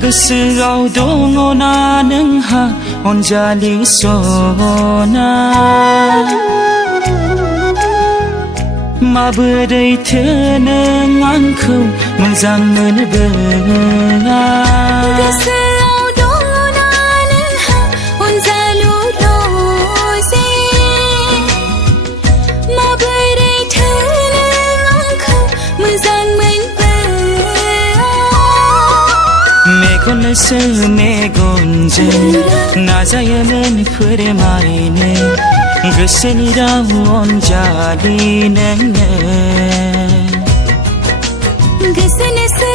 गोसोआव दङना नोंहा अनजालि सना माबोरैथो नों आंखौ मोजां मोनबोआ गोसोआव दङना नोंहा अनजालु रजे माबोरैथो नों आंखौ मोजां मोनबोआ मेगनसो मेगनजों नाजायोमोन फोरमायनो गोसोनि राव अनजालि नोंनो गोसोनोसो